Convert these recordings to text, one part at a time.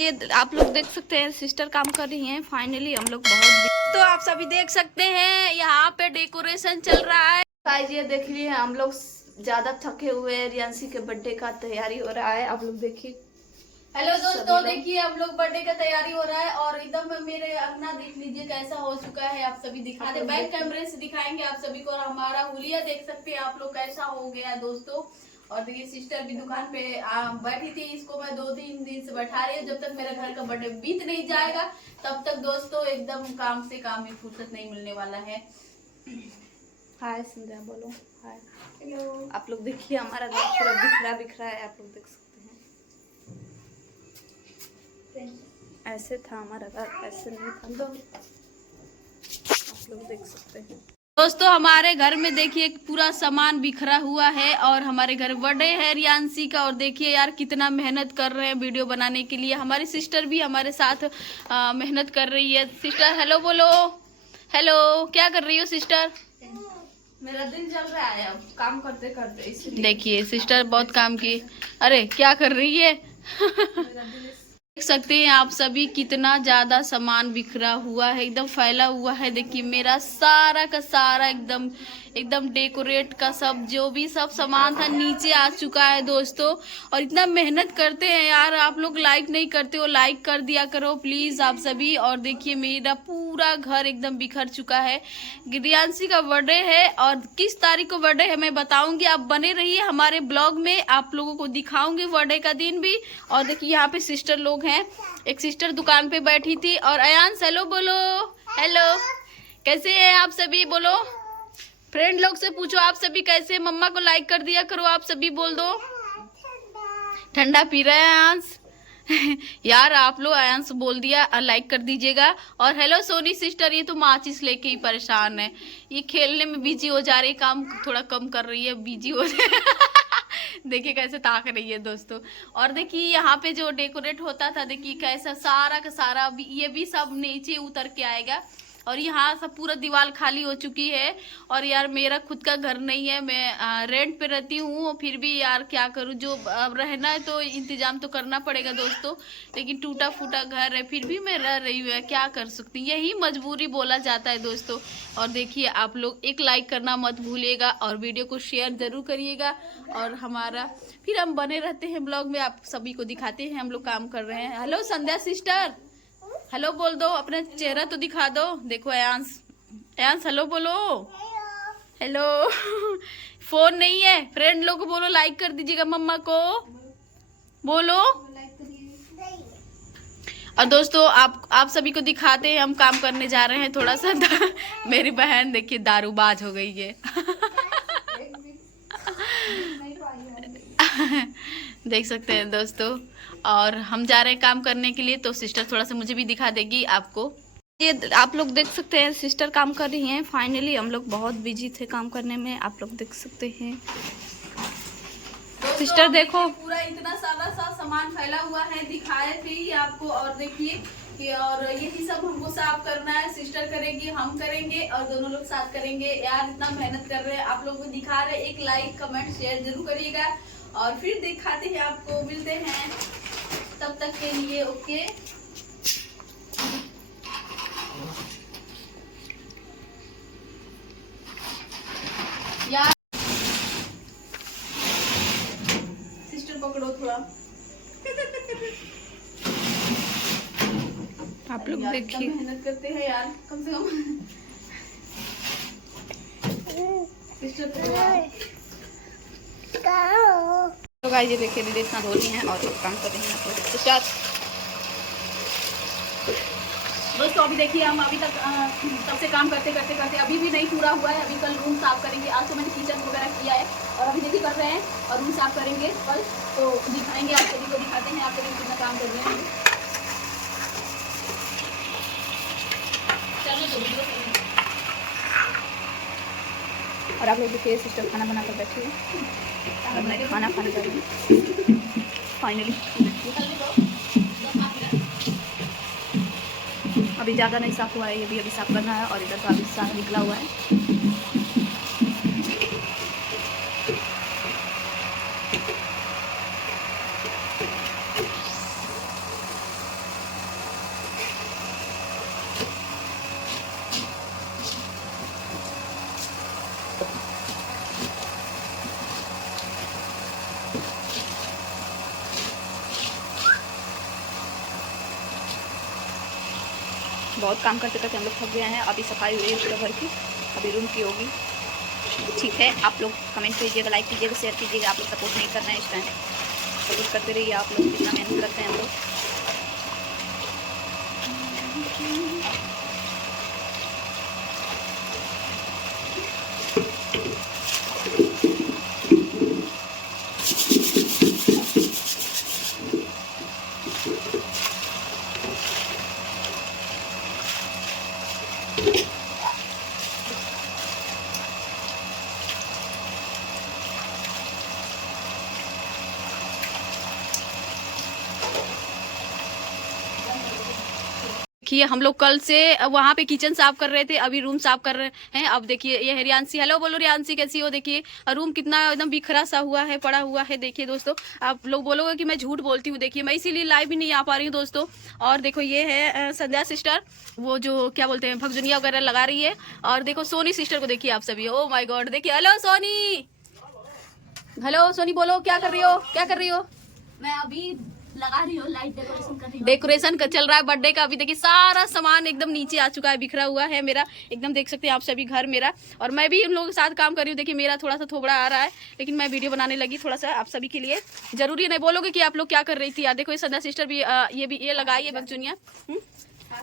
ये आप लोग देख सकते हैं सिस्टर काम कर रही हैं। फाइनली हम लोग बहुत तो आप सभी देख सकते हैं यहाँ पे डेकोरेशन चल रहा है। गाइस ये देख लिए हम लोग ज्यादा थके हुए हैं। रियांशी के बर्थडे का तैयारी हो रहा है, आप लोग देखिए। हेलो दोस्तों, देखिए हम लोग बर्थडे का तैयारी हो रहा है और एकदम मेरे अंगना देख लीजिए कैसा हो चुका है। आप सभी दिखा दे, बैक कैमरे से दिखाएंगे आप सभी को। और हमारा हुलिया देख सकते हैं आप लोग कैसा हो गया दोस्तों। और देखिए सिस्टर भी दुकान पे बैठी थी, इसको मैं 2-3 दिन से बैठा रही हूँ। जब तक मेरा घर का बर्थडे बीत नहीं जाएगा तब तक दोस्तों एकदम काम से काम में फुर्सत नहीं मिलने वाला है। हाय संध्या बोलो हाय। हेलो आप लोग देखिए हमारा घर पूरा बिखरा बिखरा है, आप लोग देख सकते हैं। ऐसे था हमारा घर, ऐसे नहीं था तो आप लोग देख सकते हैं। दोस्तों हमारे घर में देखिए पूरा सामान बिखरा हुआ है और हमारे घर बर्थडे है रियांशी का। और देखिए यार कितना मेहनत कर रहे हैं वीडियो बनाने के लिए। हमारी सिस्टर भी हमारे साथ मेहनत कर रही है। सिस्टर हेलो बोलो। हेलो क्या कर रही हो सिस्टर? मेरा दिन चल रहा है अब काम करते करते, इसलिए देखिए सिस्टर बहुत काम की। अरे क्या कर रही है? देख सकते हैं आप सभी कितना ज्यादा सामान बिखरा हुआ है, एकदम फैला हुआ है। देखिए मेरा सारा का सारा एकदम एकदम डेकोरेट का सब जो भी सब सामान था नीचे आ चुका है दोस्तों। और इतना मेहनत करते हैं यार, आप लोग लाइक नहीं करते हो, लाइक कर दिया करो प्लीज आप सभी। और देखिए मेरा पूरा घर एकदम बिखर चुका है। रियांशी का बर्थडे है और किस तारीख को बर्थडे है मैं बताऊंगी, आप बने रहिए हमारे ब्लॉग में, आप लोगों को दिखाऊंगी बर्थडे का दिन भी। और देखिए यहाँ पे सिस्टर लोग हैं, एक सिस्टर दुकान पे बैठी थी। और अयांश हेलो बोलो। हेलो कैसे हैं आप सभी बोलो। फ्रेंड लोग से पूछो आप सभी कैसे। मम्मा को लाइक कर दिया करो आप सभी, बोल दो। ठंडा पी रहा है अयांश यार आप लोग अयांश बोल दिया, लाइक कर दीजिएगा। और हेलो सोनी सिस्टर, ये तो माचिस लेके ही परेशान है, ये खेलने में बिजी हो जा रही है, काम थोड़ा कम कर रही है, बिजी हो देखिए कैसे ताक रही है दोस्तों। और देखिए यहाँ पे जो डेकोरेट होता था देखिए कैसा सारा का सारा ये भी सब नीचे उतर के आएगा। और यहाँ सब पूरा दीवार खाली हो चुकी है। और यार मेरा खुद का घर नहीं है, मैं रेंट पे रहती हूँ, फिर भी यार क्या करूँ, जो अब रहना है तो इंतजाम तो करना पड़ेगा दोस्तों। लेकिन टूटा फूटा घर है फिर भी मैं रह रही हूँ, क्या कर सकती, यही मजबूरी बोला जाता है दोस्तों। और देखिए आप लोग एक लाइक करना मत भूलिएगा और वीडियो को शेयर जरूर करिएगा। और हमारा फिर हम बने रहते हैं ब्लॉग में, आप सभी को दिखाते हैं हम लोग काम कर रहे हैं। हेलो संध्या सिस्टर हेलो बोल दो, अपना चेहरा तो दिखा दो। देखो अयांश, अयांश हेलो बोलो। हेलो फोन नहीं है, फ्रेंड लोग को बोलो लाइक कर दीजिएगा, मम्मा को बोलो। और दोस्तों आप सभी को दिखाते हैं, हम काम करने जा रहे हैं थोड़ा सा मेरी बहन देखिए दारूबाज हो गई है देख सकते हैं दोस्तों। और हम जा रहे हैं काम करने के लिए, तो सिस्टर थोड़ा सा मुझे भी दिखा देगी आपको। ये आप लोग देख सकते हैं सिस्टर काम कर रही हैं। फाइनली हम लोग बहुत बिजी थे काम करने में, आप लोग देख सकते हैं। सिस्टर देखो पूरा इतना सारा सा सामान फैला हुआ है, दिखाए थे ही आपको। और देखिए और यही सब हमको साफ करना है, सिस्टर करेगी हम करेंगे और दोनों लोग साथ करेंगे। यार इतना मेहनत कर रहे हैं, आप लोग को दिखा रहे हैं, एक लाइक कमेंट शेयर जरूर करिएगा। और फिर दिखाते हैं आपको, मिलते हैं तब तक के लिए ओके। यार सिस्टर पकड़ो थोड़ा आप लोग देखिए मेहनत करते हैं यार, कम से कम सिस्टर तो गाइस ये देखिए दीदी इतना धो रही हैं और काम कर रही हैं सिस्टर। दोस्तों अभी देखिए हम अभी तक तब से काम करते करते करते अभी भी नहीं पूरा हुआ है। अभी कल रूम साफ करेंगे, आज तो मैंने किचन वगैरह किया है और अभी देखिए कर रहे हैं और रूम साफ करेंगे कल, तो दिखाएंगे आप सभी को, दिखाते हैं आप सभी कितना काम कर रहे हैं। चलो तो और आप लोग देखिए सिस्टर खाना बनाकर बैठी है, मैं खाना खाने जा रही हूँ फाइनली। अभी ज़्यादा नहीं साफ हुआ है, ये भी अभी साफ करना है। और इधर तो अभी साफ निकला हुआ है। बहुत काम करते करते हम लोग थक गए हैं। अभी सफाई हुई है पूरा घर की, अभी रूम की होगी। ठीक है, आप लोग कमेंट कीजिएगा, लाइक कीजिएगा, शेयर कीजिएगा। आप लोग सपोर्ट नहीं कर रहे हैं इस टाइम, सपोर्ट करते रहिए। आप लोग कितना मेहनत करते हैं हम लोग। देखिए हम लोग कल से वहाँ पे किचन साफ कर रहे थे, अभी रूम साफ कर रहे हैं। अब देखिए ये है रियांशी। हेलो बोलो रियांशी, कैसी हो? देखिए रूम कितना एकदम बिखरा सा हुआ है, पड़ा हुआ है। देखिए दोस्तों, आप लोग बोलोगे कि मैं झूठ बोलती हूँ। देखिए मैं इसीलिए लाइव भी नहीं आ पा रही हूँ दोस्तों। और देखो ये है संध्या सिस्टर, वो जो क्या बोलते हैं भगजुनिया वगैरह लगा रही है। और देखो सोनी सिस्टर को देखिए आप सभी। ओ माय गॉड, देखिए। हेलो सोनी, हेलो सोनी बोलो, क्या कर रही हो? क्या कर रही हो? मैं अभी लगा रही हूँ, लाइट डेकोरेशन कर रही हूँ। डेकोरेशन का चल रहा है बर्थडे का। अभी देखिए सारा सामान एकदम नीचे आ चुका है, बिखरा हुआ है मेरा एकदम, देख सकते हैं आप सभी घर मेरा। और मैं भी उन लोगों के साथ काम कर रही हूँ। देखिए मेरा थोड़ा सा थोबड़ा आ रहा है, लेकिन मैं वीडियो बनाने लगी थोड़ा सा आप सभी के लिए। जरूरी नहीं बोलोगे कि आप लोग क्या कर रही थी यार। देखो ये संध्या सिस्टर भी ये लगाई है बगजुनिया। आ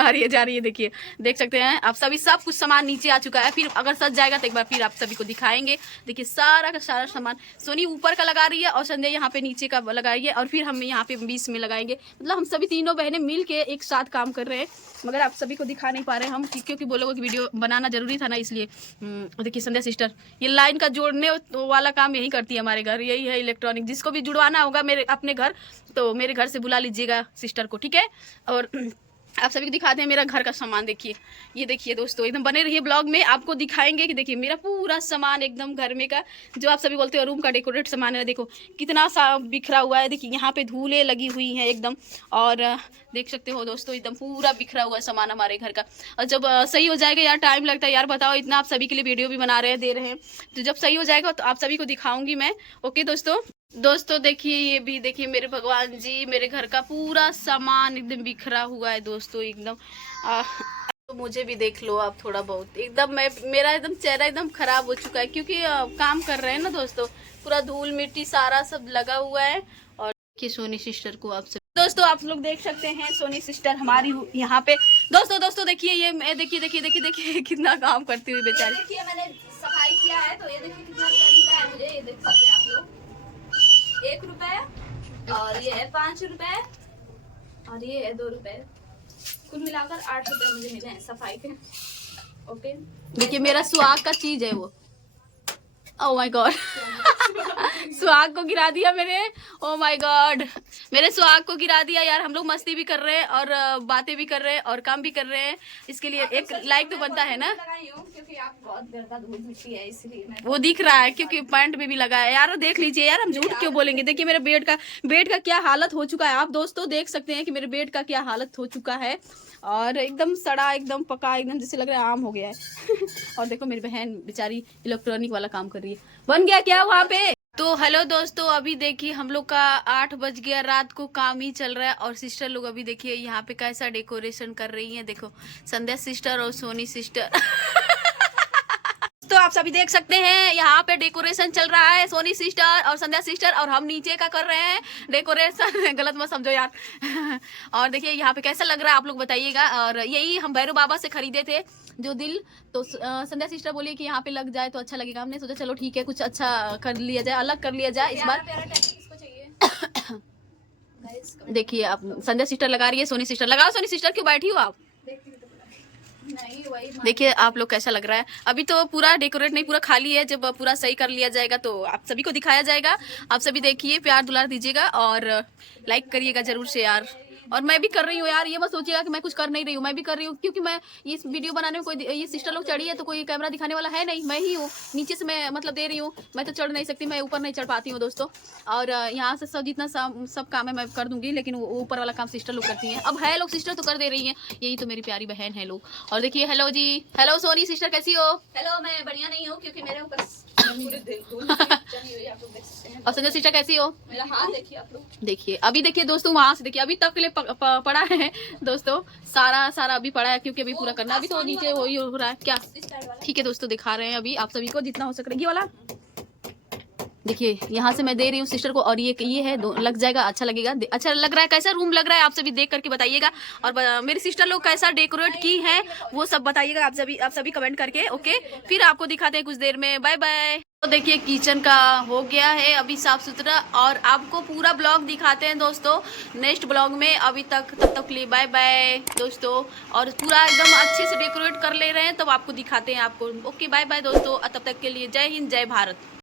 रही है जा रही है। देखिए देख सकते हैं आप सभी, सब कुछ सामान नीचे आ चुका है। फिर अगर सज जाएगा तो एक बार फिर आप सभी को दिखाएंगे। देखिए सारा का सारा सामान सोनी ऊपर का लगा रही है और संध्या यहाँ पे नीचे का लगाएंगे, और फिर हम यहाँ पे बीच में लगाएंगे। मतलब हम सभी तीनों बहनें मिल के एक साथ काम कर रहे हैं, मगर आप सभी को दिखा नहीं पा रहे हैं हम, क्योंकि बोलोगे कि वीडियो बनाना जरूरी था ना, इसलिए। देखिए संध्या सिस्टर ये लाइन का जोड़ने वाला काम यही करती है हमारे घर। यही है इलेक्ट्रॉनिक, जिसको भी जुड़वाना होगा मेरे अपने घर, तो मेरे घर से बुला लीजिएगा सिस्टर को, ठीक है। और आप सभी को दिखाते हैं मेरा घर का सामान। देखिए ये देखिए दोस्तों, एकदम बने रहिए ब्लॉग में, आपको दिखाएंगे कि देखिए मेरा पूरा सामान एकदम घर में का, जो आप सभी बोलते हो रूम का डेकोरेट सामान है। देखो कितना सा बिखरा हुआ है। देखिए यहाँ पे धूलें लगी हुई हैं एकदम, और देख सकते हो दोस्तों एकदम पूरा बिखरा हुआ सामान हमारे घर का। और जब सही हो जाएगा यार, टाइम लगता है यार, बताओ इतना आप सभी के लिए वीडियो भी बना रहे हैं, दे रहे हैं, तो जब सही हो जाएगा तो आप सभी को दिखाऊंगी मैं। ओके दोस्तों देखिए ये भी देखिए मेरे भगवान जी, मेरे घर का पूरा सामान एकदम बिखरा हुआ है दोस्तों एकदम। तो मुझे भी देख लो आप थोड़ा बहुत, एकदम मेरा एकदम चेहरा एकदम खराब हो चुका है, क्योंकि काम कर रहे हैं ना दोस्तों, पूरा धूल मिट्टी सारा सब लगा हुआ है। और देखिए सोनी सिस्टर को आप सब दोस्तों आप लोग देख सकते हैं, सोनी सिस्टर हमारी यहाँ पे। दोस्तों देखिए ये देखिए कितना काम करती हुई बेचारी। देखिए मैंने सफाई किया है, तो ये देखिए कितना रुपया मिला है मुझे, ये देख सकते हैं आप लोग। 1 रुपए, और ये है 5 रुपए, और ये है 2 रुपए। कुल मिलाकर 8 रुपए मुझे मिले हैं सफाई के। ओके देखिए मेरा सुहाग का चीज है वो। ओह माय गॉड, सुहाग को गिरा दिया मेरे। ओह माय गॉड, मेरे सुहाग को गिरा दिया यार। हम लोग मस्ती भी कर रहे हैं और बातें भी कर रहे हैं और काम भी कर रहे हैं, इसके लिए एक लाइक तो बनता है ना। क्योंकि आप बहुत गर्दा धूल मिट्टी है, इसलिए मैं वो दिख रहा है, क्योंकि पैंट में भी लगा है यार। देख लीजिए यार, हम झूठ क्यों बोलेंगे। देखिए मेरे बेड का क्या हालत हो चुका है, आप दोस्तों देख सकते हैं कि मेरे बेड का क्या हालत हो चुका है, और एकदम सड़ा, एकदम पका, एकदम जैसे लग रहा है आम हो गया है। और देखो मेरी बहन बेचारी इलेक्ट्रॉनिक वाला काम कर रही है। बन गया क्या वहाँ पे? तो हेलो दोस्तों, अभी देखिए हम लोग का 8 बज गया, रात को काम ही चल रहा है। और सिस्टर लोग अभी देखिए यहाँ पे कैसा डेकोरेशन कर रही हैं। देखो संध्या सिस्टर और सोनी सिस्टर। तो आप सभी देख सकते हैं यहाँ पे डेकोरेशन चल रहा है, सोनी सिस्टर और संध्या सिस्टर, और हम नीचे का कर रहे हैं डेकोरेशन। गलत मत समझो यार। और देखिए यहाँ पे कैसा लग रहा है आप लोग बताइएगा। और यही हम भैरव बाबा से खरीदे थे जो दिल, तो संध्या सिस्टर बोली कि यहाँ पे लग जाए तो अच्छा लगेगा। हमने सोचा चलो ठीक है, कुछ अच्छा कर लिया जाए, अलग कर लिया जाए इस बार। देखिए आप संध्या सिस्टर लगा रही है, सोनी सिस्टर लगाओ। सोनी सिस्टर क्यों बैठी हो आप? नहीं वही देखिए आप लोग कैसा लग रहा है। अभी तो पूरा डेकोरेट नहीं, पूरा खाली है। जब पूरा सही कर लिया जाएगा तो आप सभी को दिखाया जाएगा। आप सभी देखिए, प्यार दुलार दीजिएगा और लाइक करिएगा जरूर से यार। और मैं भी कर रही हूँ यार, ये मत सोचिएगा कि मैं कुछ कर नहीं रही हूँ, मैं भी कर रही हूँ, क्योंकि मैं ये वीडियो बनाने में कोई, ये सिस्टर लोग चढ़ी है तो कोई कैमरा दिखाने वाला है नहीं, मैं ही हूँ। नीचे से मैं मतलब दे रही हूँ, मैं तो चढ़ नहीं सकती, मैं ऊपर नहीं चढ़ पाती हूँ दोस्तों। और यहाँ से सब जितना सब काम है मैं कर दूंगी, लेकिन वो ऊपर वाला काम सिस्टर लोग करती हैं। अब है लोग सिस्टर तो कर दे रही हैं, यही तो मेरी प्यारी बहन है लोग। और देखिए हेलो जी, हेलो सोनी सिस्टर कैसी हो? हेलो, मैं बढ़िया नहीं हूँ क्योंकि मेरे ऊपर और संजय सिस्टर कैसी हो? मेरा हाथ देखिए आप लोग। देखिए अभी देखिए दोस्तों, वहां से देखिए अभी तक के लिए पड़ा है दोस्तों, सारा अभी पड़ा है क्योंकि अभी पूरा करना है। अभी तो नीचे वही हो रहा है क्या। ठीक है दोस्तों, दिखा रहे हैं अभी आप सभी को जितना हो सके। ये वाला देखिए, यहाँ से मैं दे रही हूँ सिस्टर को, और ये है लग जाएगा, अच्छा लगेगा। अच्छा लग रहा है, कैसा रूम लग रहा है आप सभी देख करके बताइएगा। और मेरी सिस्टर लोग कैसा डेकोरेट की है वो सब बताइएगा आप सभी कमेंट करके। ओके, फिर आपको दिखाते हैं कुछ देर में। Bye bye. तो देखिए किचन का हो गया है अभी साफ सुथरा, और आपको पूरा ब्लॉग दिखाते हैं दोस्तों नेक्स्ट ब्लॉग में। अभी तब तक के लिए बाय बाय दोस्तों। और पूरा एकदम अच्छे से डेकोरेट कर ले रहे हैं, तब आपको दिखाते हैं आपको। ओके बाय बाय दोस्तों, तब तक के लिए जय हिंद जय भारत।